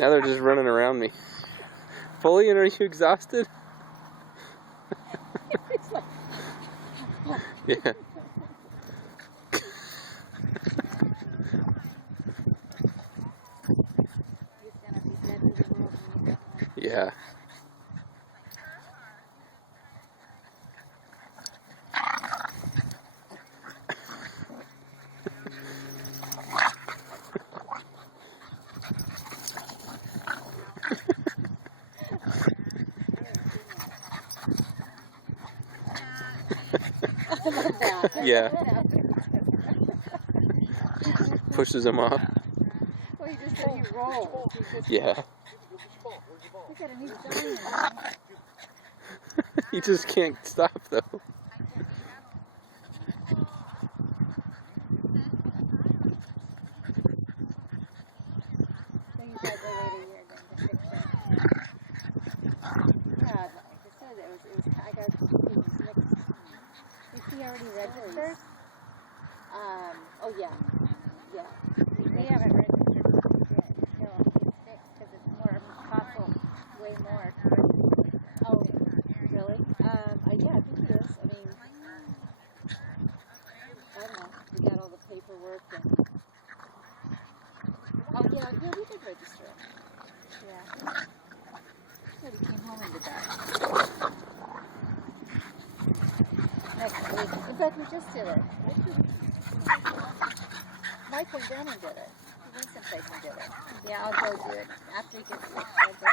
Now they're just running around me. Fully, and are you exhausted? Yeah. Yeah. Yeah. Pushes him off. Well, he just said he rolled. Yeah. Look at him, he's dying. He just can't stop though. So you said the lady you're going to fix him. Yeah, like I said, I got mixed. Is he already registered? Oh yeah. Yeah. We haven't registered yet. No, he's fixed because it's more fossil, way more. Oh, really? Yeah, I think he is. I mean, I don't know. We got all the paperwork and. Oh yeah, we did register him. Yeah. Yeah, we came home and did that. Next week. In fact, we just did it. Mike came down and did it. He went someplace and did it. Yeah, I'll go do it. After he gets fixed, I'll go